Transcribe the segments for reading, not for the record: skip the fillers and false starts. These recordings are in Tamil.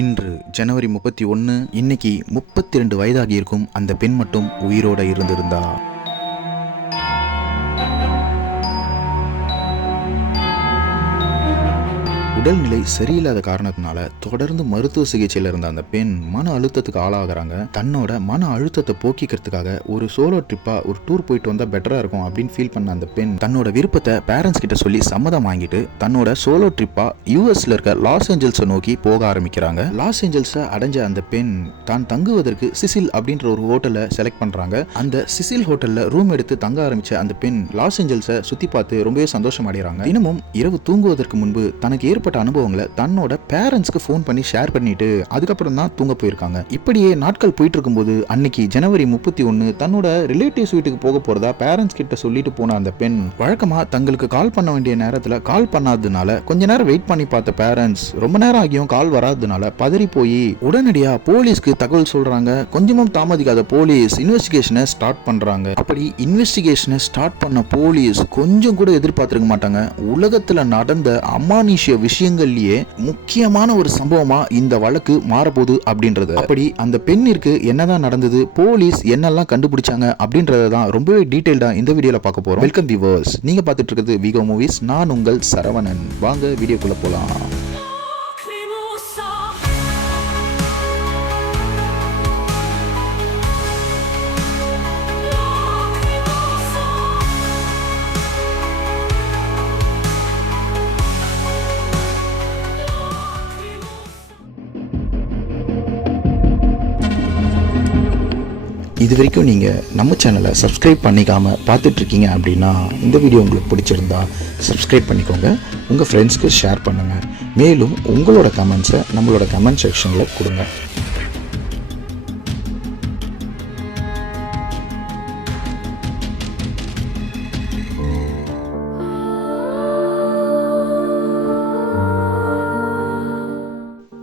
இன்று ஜனவரி 31. இன்னைக்கு 32 வயதாகி இருக்கும் அந்த பெண் மட்டும் உயிரோட இருந்திருந்தா. உடல்நிலை சரியில்லாத காரணத்தினால தொடர்ந்து மருத்துவ சிகிச்சையில் இருந்த அந்த பெண் மன அழுத்தத்துக்கு ஆளாகிறாங்க. தன்னோட மன அழுத்தத்தை போக்கிக்கிறதுக்காக ஒரு சோலோ ட்ரிப்பா ஒரு டூர் போயிட்டு வந்தா பெட்டரா இருக்கும் அப்படின்னு ஃபீல் பண்ண அந்த பெண் தன்னோட விருப்பத்தை பேரண்ட்ஸ் கிட்ட சொல்லி சம்மதம் வாங்கிட்டு தன்னோட சோலோ ட்ரிப்பா யூஎஸ்ல இருக்க லாஸ் ஏஞ்சல்ஸை நோக்கி போக ஆரம்பிக்கிறாங்க. லாஸ் ஏஞ்சல்ஸை அடைஞ்ச அந்த பெண் தான் தங்குவதற்கு சிசில் அப்படின்ற ஒரு ஹோட்டலை செலக்ட் பண்றாங்க. அந்த சிசில் ஹோட்டல்ல ரூம் எடுத்து தங்க ஆரம்பிச்ச அந்த பெண் லாஸ் ஏஞ்சல்ஸை சுத்தி பார்த்து ரொம்பவே சந்தோஷம் அடைகிறாங்க. தினமும் இரவு தூங்குவதற்கு முன்பு தனக்கு ஏற்பட்ட அனுபவங்களை தன்னோட பேரண்ட்ஸ்க்கு ஃபோன் பண்ணி ஷேர் பண்ணிட்டு அதுக்கப்புறம் தான் தூங்க போயிருக்காங்க. இப்படியே நாட்கள் போயிட்டு இருக்கும்போது அன்னைக்கு ஜனவரி 31 தன்னோட ரிலேட்டிவ்ஸ் வீட்டுக்கு போக போறதா பேரண்ட்ஸ் கிட்ட சொல்லிட்டு போன அந்த பெண் வழக்கமா தங்களுக்கு கால் பண்ண வேண்டிய நேரத்துல கால் பண்ணாததுனால கொஞ்ச நேரம் வெயிட் பண்ணி பார்த்த பேரண்ட்ஸ் ரொம்ப நேரம் ஆகியும் கால் வராததுனால பதறி போய் உடனடியா போலீஸ்க்கு தகவல் சொல்றாங்க. கொஞ்சமும் தாமதிக்காத போலீஸ் இன்வெஸ்டிகேஷனை ஸ்டார்ட் பண்றாங்க. அப்படி இன்வெஸ்டிகேஷனை ஸ்டார்ட் பண்ண போலீஸ் கொஞ்சம் கூட எதிர்பார்த்திருக்க மாட்டாங்க. உலகத்துல நடந்த அமானுஷ்ய விஷயங்கள்லயே முக்கியமான ஒரு சம்பவமா இந்த வழக்கு மாறப்போகுது அப்படின்றது. அப்படி அந்த பெண்ணிற்கு என்னதான் நடந்தது, போலீஸ் என்னெல்லாம் கண்டுபிடிச்சாங்க அப்படின்றத தான் ரொம்பவே டீடைல்டா இந்த வீடியோல பார்க்க போறோம். வெல்கம் வியூவர்ஸ், நீங்க பார்த்துட்டு இருக்கிறது விகோ மூவிஸ். நான் உங்கள் சரவணன். வாங்க வீடியோக்குள்ள போலாம். இது வரைக்கும் நீங்கள் நம்ம சேனலை சப்ஸ்கிரைப் பண்ணிக்காமல் பார்த்துட்ருக்கீங்க அப்படின்னா இந்த வீடியோ உங்களுக்கு பிடிச்சிருந்தா சப்ஸ்கிரைப் பண்ணிக்கோங்க. உங்கள் ஃப்ரெண்ட்ஸ்க்கு ஷேர் பண்ணுங்கள். மேலும் உங்களோட கமெண்ட்ஸை நம்மளோட கமெண்ட் செக்ஷனில் கொடுங்க.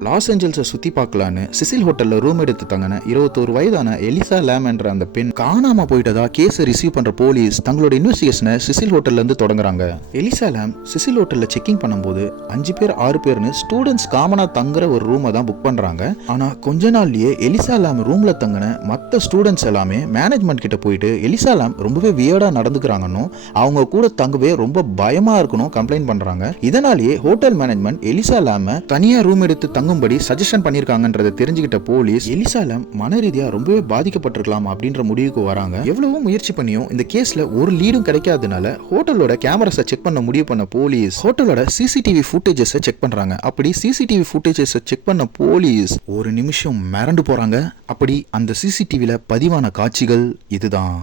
லாஸ் ஏஞ்சல்ஸை சுற்றி பார்க்கலான்னு சிசில் ஹோட்டலில் ரூம் எடுத்து தங்கின 21 வயதான எலிசா லேம் என்ற அந்த பெண் காணாமல் போயிட்டதா கேஸை ரிசீவ் பண்ணுற போலீஸ் தங்களோட இன்வெஸ்டிகேஷனை சிசில் ஹோட்டல்லேருந்து தொடங்குறாங்க. எலிசா லேம் சிசில் ஹோட்டலில் செக்கிங் பண்ணும்போது 5 பேர் 6 பேர்னு ஸ்டூடெண்ட்ஸ் காமனாக தங்குற ஒரு ரூமை தான் புக் பண்ணுறாங்க. ஆனால் கொஞ்ச நாள்லயே எலிசா லேம் ரூமில் தங்கின மற்ற ஸ்டூடெண்ட்ஸ் எல்லாமே மேனேஜ்மெண்ட் கிட்ட போயிட்டு எலிசா லேம் ரொம்பவே வியர்டாக நடந்துக்கிறாங்கன்னு அவங்க கூட தங்கவே ரொம்ப பயமாக இருக்கணும் கம்ப்ளைண்ட் பண்ணுறாங்க. இதனாலேயே ஹோட்டல் மேனேஜ்மெண்ட் எலிசா லேமை தனியாக ரூம் எடுத்து தங்கும் சஜஷன் பண்ணிருக்காங்கன்றதை தெரிஞ்சுக்கிட்ட போலீஸ் எலிசா லேம் மன ரீதியா ரொம்பவே பாதிக்கப்பட்டிருக்கலாம் அப்படின்ற முடிவுக்கு வராங்க. எவ்வளவோ முயற்சி பண்ணியும் இந்த கேஸ்ல ஒரு லீடும் கிடைக்காதனால ஹோட்டலோட கேமராஸை செக் பண்ண முடிவு பண்ண போலீஸ் ஹோட்டலோட சிசிடிவி ஃபுட்டேஜஸ் செக் பண்றாங்க. அப்படி சிசிடிவி ஃபுட்டேஜஸ் செக் பண்ண போலீஸ் ஒரு நிமிஷம் மிரண்டு போறாங்க. அப்படி அந்த சிசிடிவில பதிவான காட்சிகள் இதுதான்.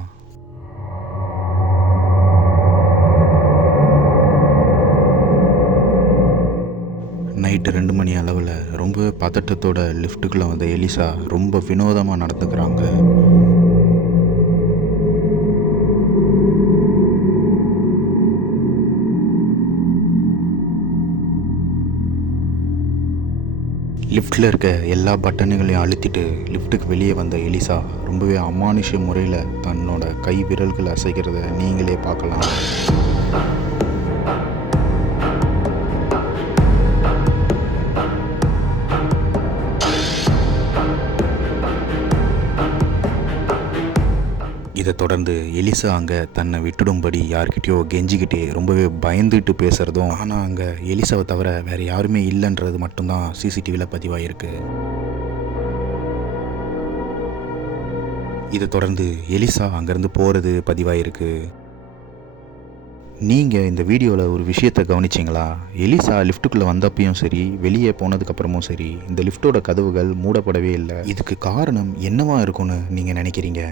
நைட்டு 2 மணி அளவில் ரொம்ப பதட்டத்தோட லிஃப்ட்டுக்குள்ளே வந்த எலிசா ரொம்ப வினோதமாக நடந்துக்கிறாங்க. லிஃப்ட்டில் இருக்க எல்லா பட்டனுகளையும் அழுத்திட்டு லிஃப்ட்டுக்கு வெளியே வந்த எலிசா ரொம்பவே அமானுஷ்ய முறையில் தன்னோட கை விரல்கள் அசைக்கிறத நீங்களே பார்க்கலாம். இதை தொடர்ந்து எலிசா அங்கே தன்னை விட்டுடும்படி யார்கிட்டயோ கெஞ்சிக்கிட்டே ரொம்பவே பயந்துட்டு பேசுகிறதும், ஆனால் அங்கே எலிசாவை தவிர வேறு யாருமே இல்லைன்றது மட்டும்தான் சிசிடிவியில் பதிவாயிருக்கு. இதை தொடர்ந்து எலிசா அங்கேருந்து போகிறது பதிவாயிருக்கு. நீங்கள் இந்த வீடியோவில் ஒரு விஷயத்தை கவனிச்சிங்களா? எலிசா லிஃப்ட்டுக்குள்ளே வந்தப்பையும் சரி வெளியே போனதுக்கப்புறமும் சரி இந்த லிஃப்ட்டோட கதவுகள் மூடப்படவே இல்லை. இதுக்கு காரணம் என்னவா இருக்கும்னு நீங்கள் நினைக்கிறீங்க?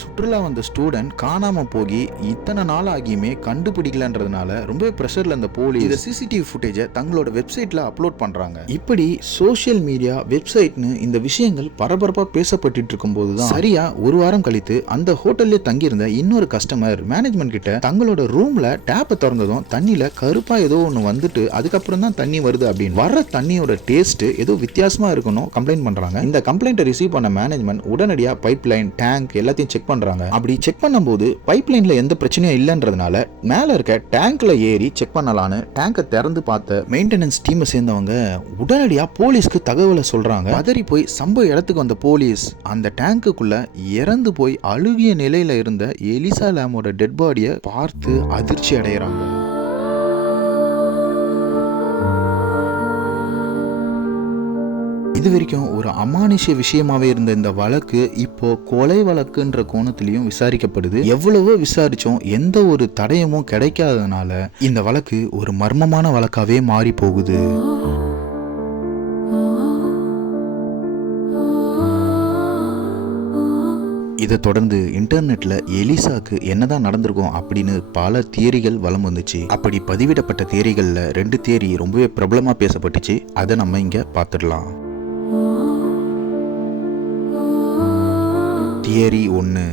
சுற்றுலா வந்த ஸ்டூடெண்ட் காணாம போய் இத்தனை நாள் ஆகியுமே கண்டுபிடிக்கலன்றதுனால ரொம்ப ப்ரெஷர்ல அந்த போலீஸ் இந்த சிசிடிவி ஃபுட்டேஜை தங்களோட வெப்சைட்ல அப்லோட் பண்றாங்க. இப்படி சோஷியல் மீடியா வெப்சைட்னு இந்த விஷயங்கள் பரபரப்பா பேசப்பட்டு இருக்கும் போதுதான் சரியா ஒரு வாரம் கழித்து அந்த ஹோட்டல்ல தங்கியிருந்த இன்னொரு கஸ்டமர் மேனேஜ்மெண்ட் கிட்ட தங்களோட ரூம்ல டேப்பை திறந்ததும் தண்ணியில கருப்பா ஏதோ ஒன்று வந்துட்டு அதுக்கப்புறம் தான் தண்ணி வருது அப்படின்னு வர்ற தண்ணியோட டேஸ்ட் ஏதோ வித்தியாசமா இருக்கணும் கம்ப்ளைண்ட் பண்றாங்க. இந்த கம்ப்ளைண்ட்டை ரிசீவ் பண்ண மேனேஜ்மெண்ட் உடனடியாக பைப் லைன் டேங்க் எல்லாத்தையும் செக் பண்றாங்க. பண்றாங்க. அப்படி செக் பண்ணும்போது பைப் லைன்ல எந்த பிரச்சனையும் இல்லைன்றதுனால மேல இருக்க டேங்க்ல ஏறி செக் பண்ணலான்னு டேங்கை திறந்து பார்த்த மெயின்டெனன்ஸ் டீமை சேர்ந்தவங்க உடனடியா போலீஸ்க்கு தகவலை சொல்றாங்க. பதறி போய் சம்பவ இடத்துக்கு வந்த போலீஸ் அந்த டேங்குக்குள்ள இறந்து போய் அழுகிய நிலையில இருந்த எலிசா லாமோட டெட் பாடியை பார்த்து அதிர்ச்சி அடைகிறாங்க. இது வரைக்கும் ஒரு அமானுஷ்ய விஷயமாவே இருந்த இந்த வழக்கு இப்போ கொலை வழக்குன்ற கோணத்திலையும் விசாரிக்கப்படுது. எவ்வளவோ விசாரிச்சோம், எந்த ஒரு தடயமும் கிடைக்காததுனால இந்த வழக்கு ஒரு மர்மமான வழக்காவே மாறி போகுது. இதை தொடர்ந்து இன்டர்நெட்ல எலிசாக்கு என்னதான் நடந்திருக்கும் அப்படின்னு பல தியரிகள் வலம் வந்துச்சு. அப்படி பதிவிடப்பட்ட தியரிகள்ல 2 தியரி ரொம்பவே பிரபலமா பேசப்பட்டுச்சு. அதை நம்ம இங்க பார்த்துடலாம். தியரி 1.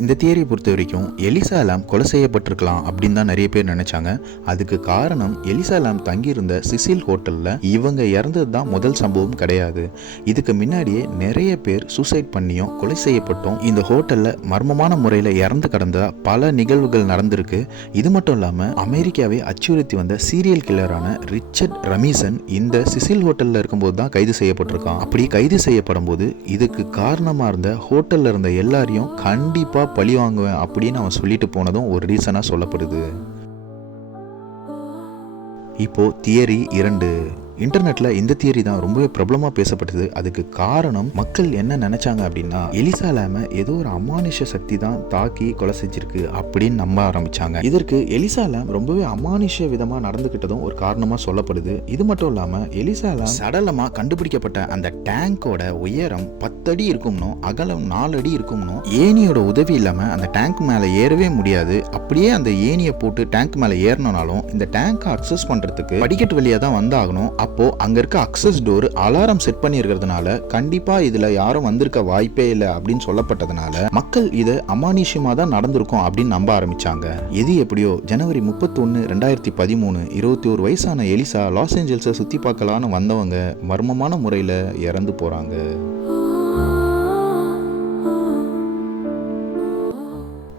இந்த தியரியை பொறுத்த வரைக்கும் எலிசா லாம் கொலை செய்யப்பட்டிருக்கலாம் அப்படின்னு தான் நிறைய பேர் நினைச்சாங்க. அதுக்கு காரணம் எலிசா லாம் தங்கியிருந்த சிசில் ஹோட்டலில் இவங்க இறந்தது தான் முதல் சம்பவம் கிடையாது. இதுக்கு முன்னாடியே நிறைய பேர் சூசைட் பண்ணியும் கொலை செய்யப்பட்டோம் இந்த ஹோட்டலில் மர்மமான முறையில் இறந்து கிடந்த பல நிகழ்வுகள் நடந்திருக்கு. இது மட்டும் இல்லாமல் அமெரிக்காவை அச்சுறுத்தி வந்த சீரியல் கில்லரான ரிச்சர்ட் ரமீசன் இந்த சிசில் ஹோட்டலில் இருக்கும்போது தான் கைது செய்யப்பட்டிருக்கான். அப்படி கைது செய்யப்படும் போது இதுக்கு காரணமாக இருந்த ஹோட்டலில் இருந்த எல்லாரையும் கண்டிப்பாக பழி வாங்குவேன் அப்படின்னு அவன் சொல்லிட்டு போனதும் ஒரு ரீசனா சொல்லப்படுது. இப்போ தியரி 2. இன்டர்நெட்ல இந்த தியரி தான் ரொம்பவே பிரபலமா பேசப்பட்டது. அதுக்கு காரணம் மக்கள் என்ன நினைச்சாங்க அப்படின்னா எலிசா லாம ஏதோ ஒரு அமானுஷ்ய சக்தி தான் தாக்கி கொலை செஞ்சிருக்கு அப்படின்னு நம்ப ஆரம்பிச்சாங்க. இதற்கு எலிசா லாம் ரொம்பவே அமானுஷ்ய விதமா நடந்துகிட்டதும் ஒரு காரணமா சொல்லப்படுது. இது மட்டும் இல்லாம எலிசா லாம் சடலமா கண்டுபிடிக்கப்பட்ட அந்த டேங்கோட உயரம் 10 அடி இருக்கும்னோ அகலம் 4 அடி இருக்கும்னோ ஏனியோட உதவி இல்லாம அந்த டேங்க் மேல ஏறவே முடியாது. அப்படியே அந்த ஏனியை போட்டு டேங்க் மேல ஏறணும்னாலும் இந்த டேங்கை அக்சஸ் பண்றதுக்கு படிக்கட்டு வழியா தான் வந்தாகணும். அப்போ அங்க இருக்க அக்சஸ் டோர் அலாரம் செட் பண்ணி இருக்கிறதுனால கண்டிப்பா இதுல யாரும் வந்திருக்க வாய்ப்பே இல்லை அப்படின்னு சொல்லப்பட்டதுனால மக்கள் இதை அமானுஷ்யமா தான் நடந்திருக்கும் அப்படின்னு நம்ப ஆரம்பிச்சாங்க. எது எப்படியோ ஜனவரி 31, 2013 21 வயசான எலிசா லாஸ் ஏஞ்சல்ஸை சுத்தி பார்க்கலான்னு வந்தவங்க மர்மமான முறையில இறந்து போறாங்க.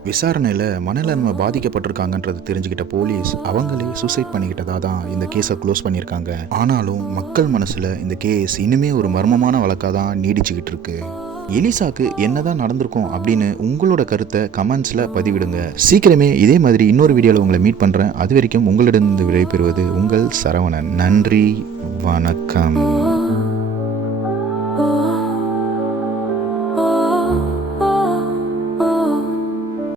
விசாரணையில் மனநலமை பாதிக்கப்பட்டிருக்காங்கன்றது தெரிஞ்சுக்கிட்ட போலீஸ் அவங்களே சூசைட் பண்ணிக்கிட்டதா தான் இந்த கேஸை க்ளோஸ் பண்ணியிருக்காங்க. ஆனாலும் மக்கள் மனசில் இந்த கேஸ் இனிமே ஒரு மர்மமான வழக்காக தான் நீடிச்சுக்கிட்டு இருக்கு. எலிசாக்கு என்னதான் நடந்திருக்கும் அப்படின்னு உங்களோட கருத்தை கமெண்ட்ஸில் பதிவிடுங்க. சீக்கிரமே இதே மாதிரி இன்னொரு வீடியோவில் உங்களை மீட் பண்ணுறேன். அது வரைக்கும் உங்களிடம் விடைபெறுவது உங்கள் சரவணன். நன்றி, வணக்கம்.